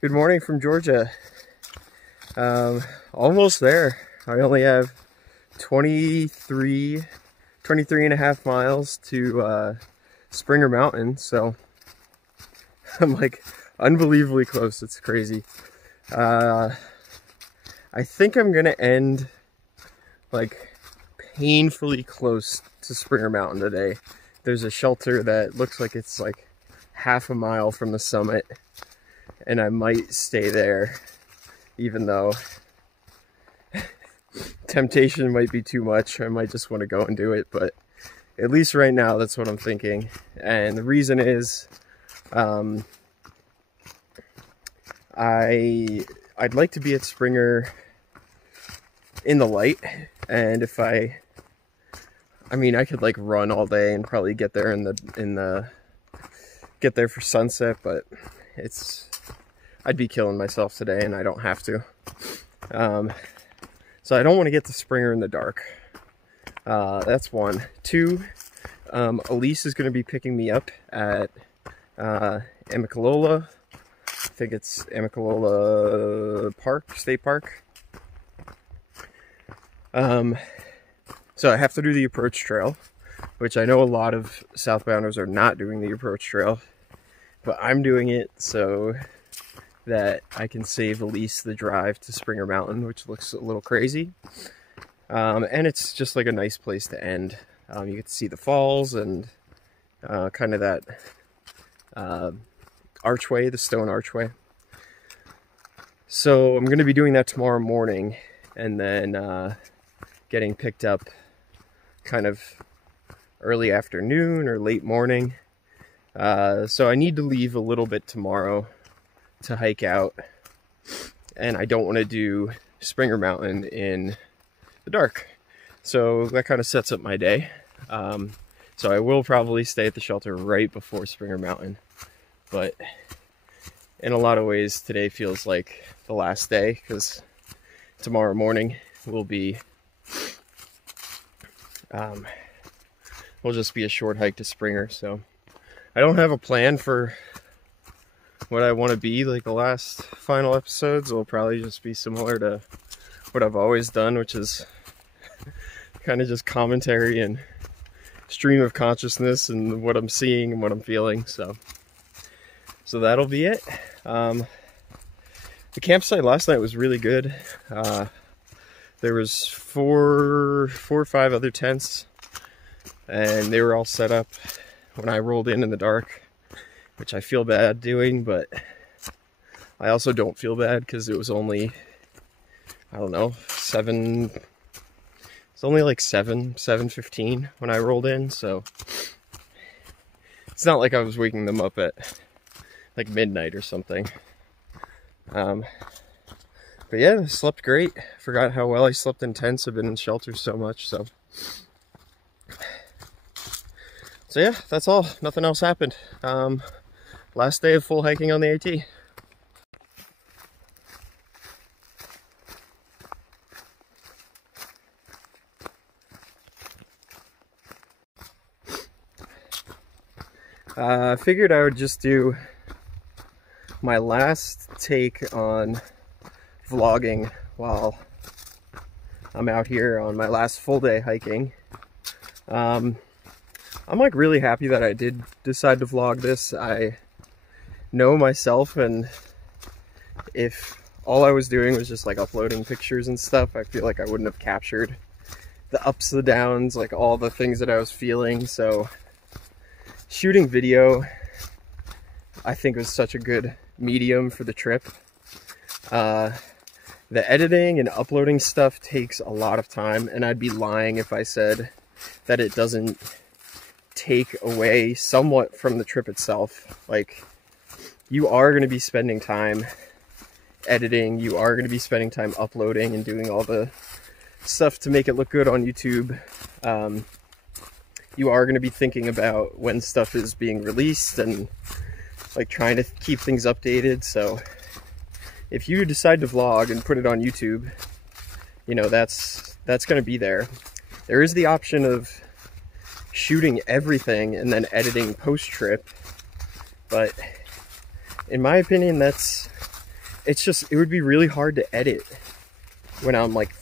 Good morning from Georgia. Almost there. I only have 23 and a half miles to Springer Mountain, so I'm like unbelievably close. It's crazy. I think I'm gonna end like painfully close to Springer Mountain today. There's a shelter that looks like it's like half a mile from the summit, and I might stay there, even though temptation might be too much. I might just want to go and do it, but at least right now that's what I'm thinking. And the reason is I'd like to be at Springer in the light, and if I could like run all day and probably get there get there for sunset, but I'd be killing myself today, and I don't have to. So I don't want to get to Springer in the dark. That's one. Two, Elise is going to be picking me up at Amicalola. I think it's Amicalola Park, State Park. So I have to do the approach trail, which I know a lot of southbounders are not doing the approach trail, but I'm doing it so that I can save Elise the drive to Springer Mountain, which looks a little crazy. And it's just like a nice place to end. You get to see the falls and kind of that archway, the stone archway. So I'm going to be doing that tomorrow morning, and then getting picked up kind of early afternoon or late morning. So I need to leave a little bit tomorrow to hike out, and I don't want to do Springer Mountain in the dark. So that kind of sets up my day. So I will probably stay at the shelter right before Springer Mountain, but in a lot of ways today feels like the last day, because tomorrow morning will just be a short hike to Springer. So I don't have a plan for what I want to be like the last final episodes. Will probably just be similar to what I've always done, which is kind of just commentary and stream of consciousness and what I'm seeing and what I'm feeling. So that'll be it. The campsite last night was really good. There was four or five other tents, and they were all set up when I rolled in the dark, which I feel bad doing, but I also don't feel bad because it was only, I don't know, it's only like 7:15 when I rolled in, so it's not like I was waking them up at like midnight or something. But yeah, I slept great. Forgot how well I slept in tents. I've been in shelters so much, so yeah, that's all. Nothing else happened. Last day of full hiking on the AT. I figured I would just do my last take on vlogging while I'm out here on my last full day hiking. I'm like really happy that I did decide to vlog this. I know myself, and if all I was doing was just like uploading pictures and stuff, I feel like I wouldn't have captured the ups, the downs, like all the things that I was feeling. So shooting video, I think, was such a good medium for the trip. The editing and uploading stuff takes a lot of time, and I'd be lying if I said that it doesn't take away somewhat from the trip itself. Like, you are going to be spending time editing, you are going to be spending time uploading and doing all the stuff to make it look good on YouTube. You are going to be thinking about when stuff is being released and like trying to keep things updated. So if you decide to vlog and put it on YouTube, you know, that's going to be there. There is the option of shooting everything and then editing post-trip, but in my opinion, that's it would be really hard to edit when I'm like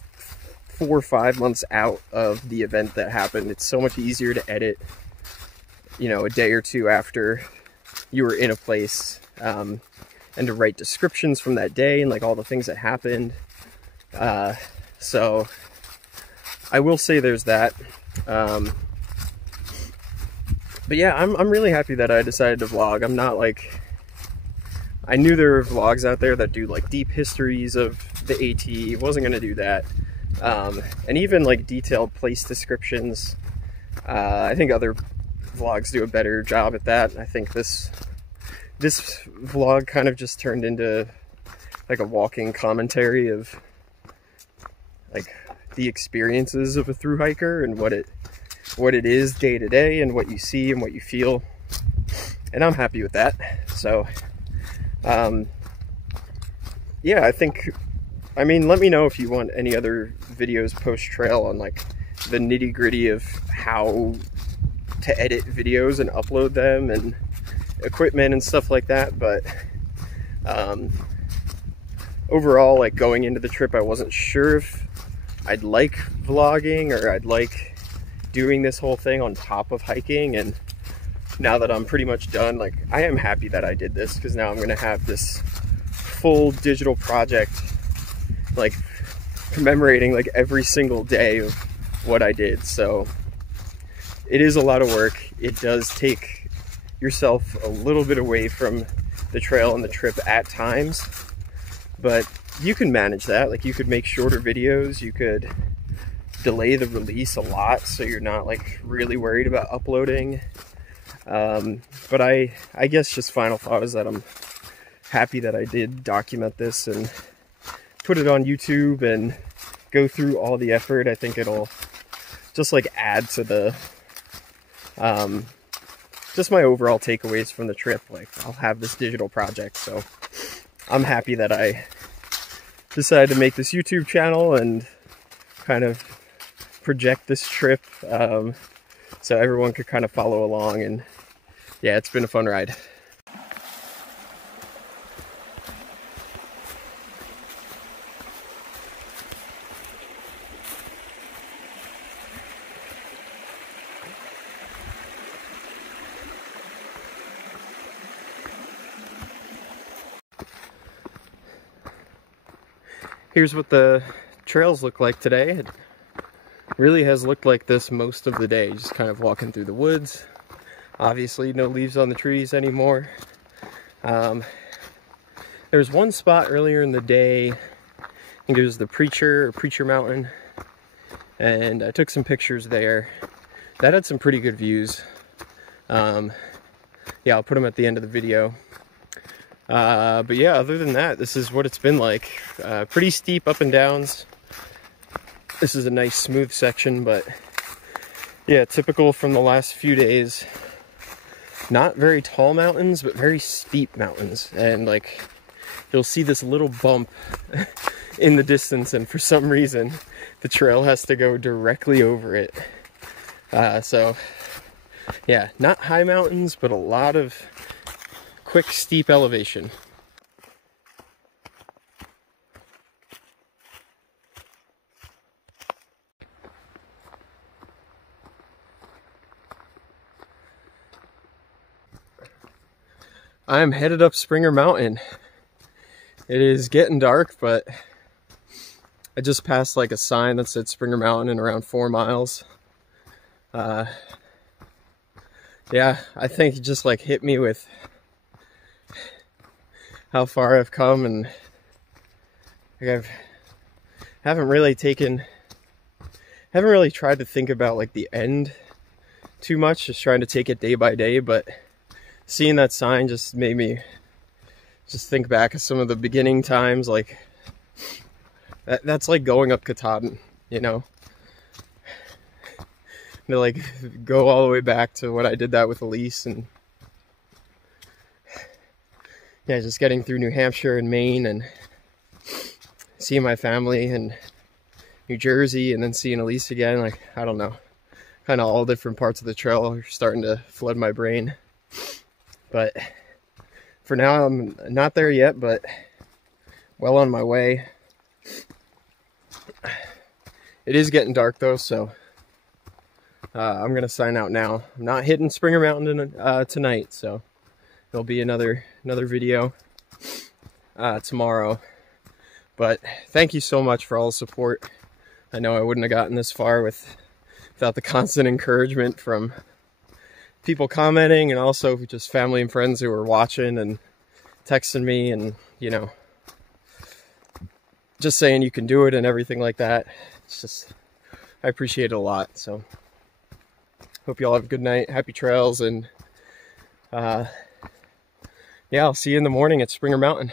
4 or 5 months out of the event that happened. It's so much easier to edit, you know, a day or two after you were in a place, and to write descriptions from that day and like all the things that happened. So I will say there's that. But yeah, I'm really happy that I decided to vlog. I'm not like, I knew there were vlogs out there that do like deep histories of the AT. Wasn't gonna do that. And even like detailed place descriptions. I think other vlogs do a better job at that. I think this vlog kind of just turned into like a walking commentary of like the experiences of a thru hiker and what it is day to day and what you see and what you feel. And I'm happy with that. So yeah, I mean, let me know if you want any other videos post-trail on like the nitty-gritty of how to edit videos and upload them and equipment and stuff like that. But overall, like going into the trip, I wasn't sure if I'd like vlogging or I'd like doing this whole thing on top of hiking. And now that I'm pretty much done, like I am happy that I did this, because now I'm gonna have this full digital project, like commemorating like every single day of what I did. So it is a lot of work. It does take yourself a little bit away from the trail and the trip at times, but you can manage that. Like you could make shorter videos, you could delay the release a lot so you're not like really worried about uploading. But I guess just final thought is that I'm happy that I did document this and put it on YouTube and go through all the effort. I think it'll just like add to the just my overall takeaways from the trip. Like I'll have this digital project, so I'm happy that I decided to make this YouTube channel and kind of project this trip, so everyone could kind of follow along. And yeah, it's been a fun ride. Here's what the trails look like today. It really has looked like this most of the day, just kind of walking through the woods. Obviously no leaves on the trees anymore. There was one spot earlier in the day, I think it was the Preacher Mountain, and I took some pictures there. That had some pretty good views. Yeah, I'll put them at the end of the video. But yeah, other than that, this is what it's been like. Pretty steep up and downs. This is a nice smooth section, but yeah, typical from the last few days. Not very tall mountains, but very steep mountains. And like, you'll see this little bump in the distance, and for some reason, the trail has to go directly over it. So yeah, not high mountains, but a lot of quick, steep elevation. I'm headed up Springer Mountain. It is getting dark, but I just passed like a sign that said Springer Mountain in around 4 miles. Yeah, I think it just like hit me with how far I've come, and like haven't really tried to think about like the end too much, just trying to take it day by day. But seeing that sign just made me just think back of some of the beginning times. Like that's like going up Katahdin, you know, to like go all the way back to when I did that with Elise. And yeah, just getting through New Hampshire and Maine and seeing my family in New Jersey, and then seeing Elise again. Like, I don't know, kind of all different parts of the trail are starting to flood my brain. But for now, I'm not there yet, but well on my way. It is getting dark though, so I'm gonna sign out now. I'm not hitting Springer Mountain tonight, so there'll be another video tomorrow. But thank you so much for all the support. I know I wouldn't have gotten this far without the constant encouragement from people commenting, and also just family and friends who were watching and texting me, and you know, just saying you can do it and everything like that. It's just, I appreciate it a lot. So hope you all have a good night, happy trails, and yeah, I'll see you in the morning at Springer Mountain.